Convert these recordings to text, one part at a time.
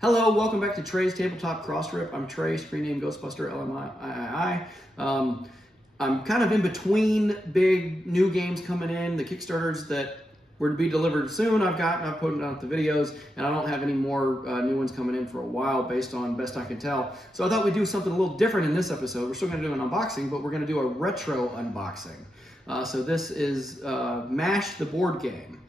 Hello, welcome back to Trey's Tabletop Crossrip. I'm Trey, screen name Ghostbuster LMIII. I'm kind of in between big new games coming in, the Kickstarters that were to be delivered soon. I've put out the videos, and I don't have any more new ones coming in for a while based on best I can tell. So I thought we'd do something a little different in this episode. We're still going to do an unboxing, but we're going to do a retro unboxing. So this is MASH the board game.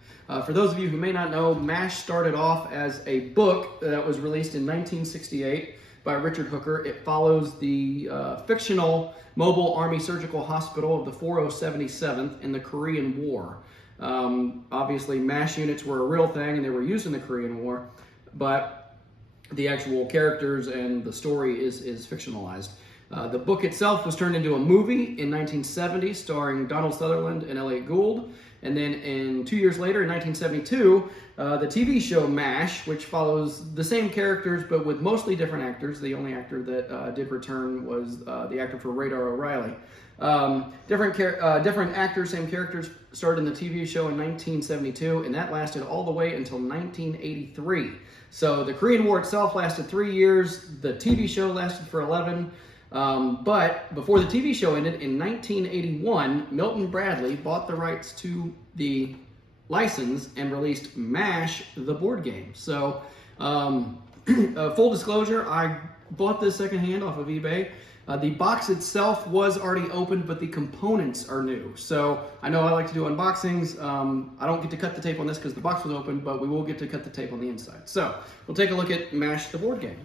For those of you who may not know, MASH started off as a book that was released in 1968 by Richard Hooker. It follows the fictional Mobile Army Surgical Hospital of the 4077th in the Korean War. Obviously, MASH units were a real thing and they were used in the Korean War, but the actual characters and the story is fictionalized. The book itself was turned into a movie in 1970 starring Donald Sutherland and Elliot Gould. And then 2 years later, in 1972, the TV show MASH, which follows the same characters but with mostly different actors. The only actor that did return was the actor for Radar O'Reilly. Different actors, same characters, started in the TV show in 1972, and that lasted all the way until 1983. So the Korean War itself lasted 3 years. The TV show lasted for 11. But before the TV show ended, in 1981, Milton Bradley bought the rights to the license and released MASH, the board game. So, full disclosure, I bought this secondhand off of eBay. The box itself was already opened, but the components are new. So I know I like to do unboxings. I don't get to cut the tape on this because the box was open, but we will get to cut the tape on the inside. So we'll take a look at MASH, the board game.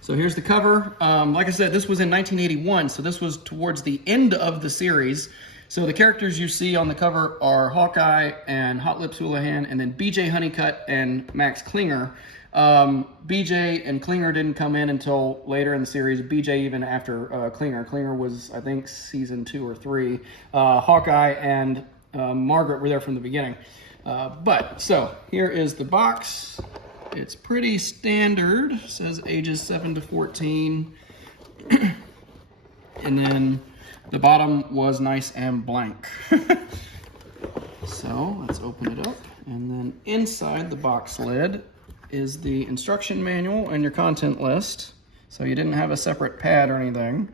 So here's the cover. Like I said, this was in 1981, so this was towards the end of the series. So the characters you see on the cover are Hawkeye and Hot Lips Houlihan, and then BJ Honeycutt and Max Klinger. BJ and Klinger didn't come in until later in the series. BJ even after Klinger. Klinger was, I think, season 2 or 3. Hawkeye and Margaret were there from the beginning. So here is the box. It's pretty standard. It says ages 7 to 14. And then the bottom was nice and blank. So let's open it up. And then inside the box lid is the instruction manual and your content list. So you didn't have a separate pad or anything.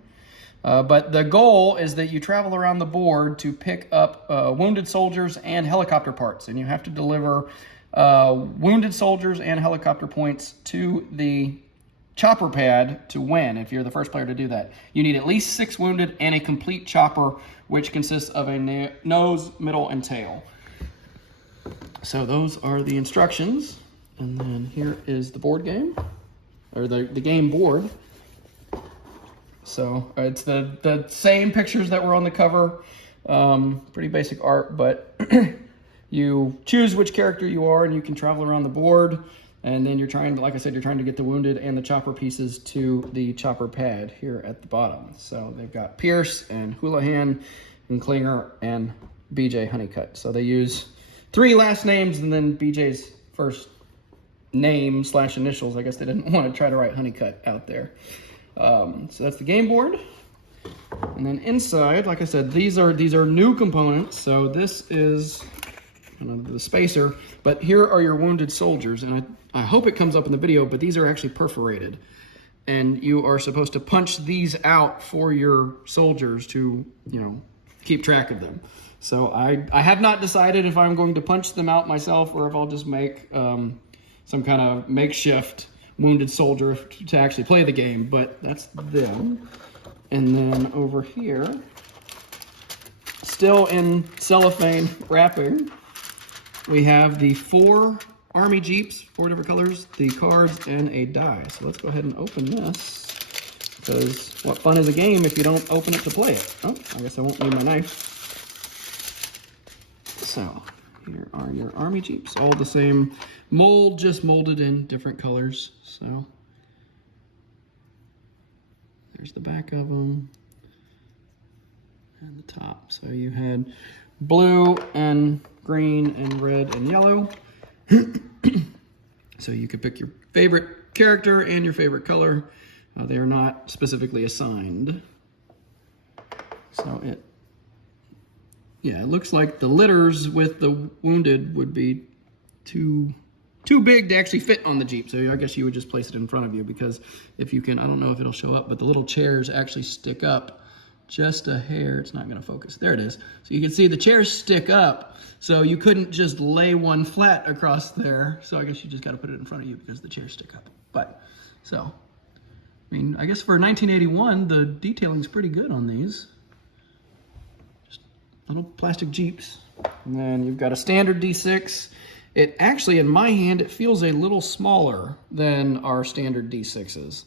But the goal is that you travel around the board to pick up wounded soldiers and helicopter parts. And you have to deliver wounded soldiers and helicopter points to the chopper pad to win if you're the first player to do that. You need at least 6 wounded and a complete chopper, which consists of a nose, middle, and tail. So those are the instructions. And then here is the board game, or the game board. So it's the same pictures that were on the cover. Pretty basic art, but you choose which character you are, and you can travel around the board. And then you're trying to, like I said, you're trying to get the wounded and the chopper pieces to the chopper pad here at the bottom. So they've got Pierce and Houlihan and Klinger and BJ Honeycutt. So they use 3 last names and then BJ's first name / initials. I guess they didn't want to try to write Honeycutt out there. So that's the game board. And then inside, like I said, these are new components. So this is the spacer, but here are your wounded soldiers, and I hope it comes up in the video, but these are actually perforated, and you are supposed to punch these out for your soldiers to, keep track of them. So I have not decided if I'm going to punch them out myself or if I'll just make some kind of makeshift wounded soldier to actually play the game, but that's them. And then over here, still in cellophane wrapping, we have the 4 Army Jeeps, 4 different colors, the cards, and a die. So let's go ahead and open this, because what fun is a game if you don't open it to play it? Oh, I guess I won't need my knife. So here are your Army Jeeps, all the same mold, just molded in different colors. So there's the back of them and the top. So you had blue and green and red and yellow. So you could pick your favorite character and your favorite color. They are not specifically assigned. So it looks like the litters with the wounded would be two too big to actually fit on the Jeep. So I guess you would just place it in front of you, because if you can, I don't know if it'll show up, but the little chairs actually stick up just a hair. It's not going to focus. There it is. So you can see the chairs stick up, so you couldn't just lay one flat across there. So I guess you just got to put it in front of you because the chairs stick up. But so, I mean, I guess for 1981, the detailing's pretty good on these. Just little plastic Jeeps. And then you've got a standard D6. It actually, in my hand, it feels a little smaller than our standard D6s.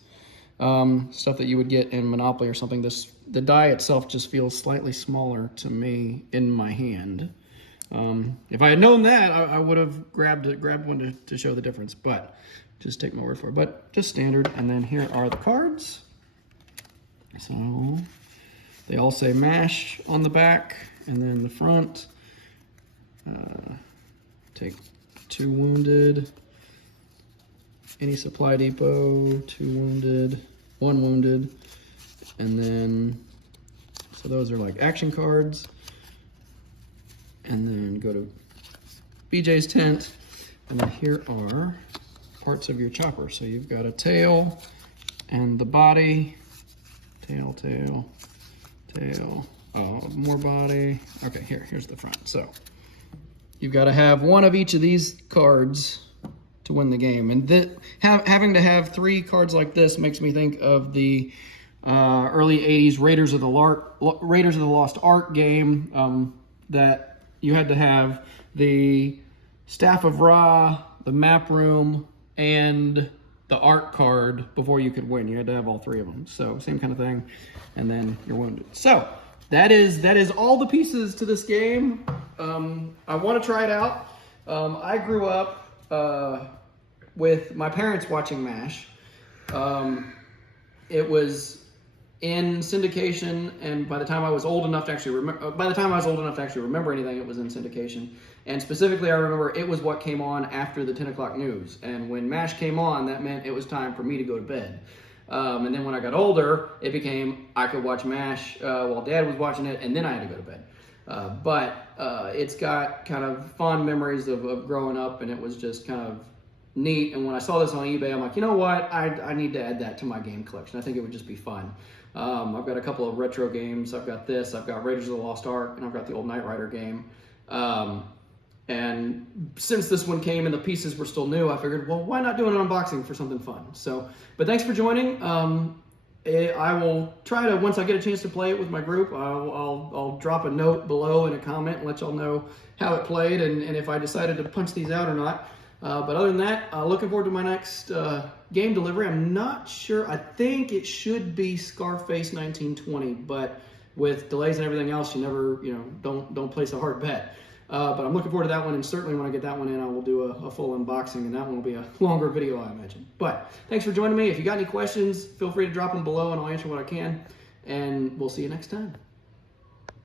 Stuff that you would get in Monopoly or something. The die itself just feels slightly smaller to me in my hand. If I had known that, I would have grabbed one to show the difference, but just take my word for it. But just standard. And then here are the cards. So they all say MASH on the back, and then the front. Take 2 wounded. Any supply depot, 2 wounded, 1 wounded, and then, so those are like action cards. And then go to BJ's tent, and then here are parts of your chopper. So you've got a tail and the body, tail, oh, more body. Okay, here's the front. So you've got to have one of each of these cards to win the game. And having to have 3 cards like this makes me think of the early 80s Raiders of the Lost Ark game, that you had to have the Staff of Ra, the map room, and the Ark card before you could win. You had to have all 3 of them. So same kind of thing. And then you're wounded. So that is all the pieces to this game. I want to try it out. I grew up with my parents watching MASH. It was in syndication, and by the time I was old enough to actually remember anything, it was in syndication. And specifically, I remember it was what came on after the 10 o'clock news. And when MASH came on, that meant it was time for me to go to bed. And then when I got older, it became I could watch MASH while Dad was watching it, and then I had to go to bed. But it's got kind of fond memories of growing up, and it was just kind of neat. And when I saw this on eBay, I'm like, you know what? I need to add that to my game collection. I think it would just be fun. I've got a couple of retro games. I've got this. I've got Raiders of the Lost Ark, and I've got the old Knight Rider game. And since this one came and the pieces were still new, I figured, well, why not do an unboxing for something fun? So, but thanks for joining. I will try to, once I get a chance to play it with my group, I'll drop a note below in a comment and let y'all know how it played and if I decided to punch these out or not. But other than that, looking forward to my next game delivery. I'm not sure. I think it should be Scarface 1920, but with delays and everything else, you never, don't place a hard bet. But I'm looking forward to that one, and certainly when I get that one in, I will do a full unboxing, and that one will be a longer video, I imagine. But thanks for joining me. If you got any questions, feel free to drop them below, and I'll answer what I can. And we'll see you next time.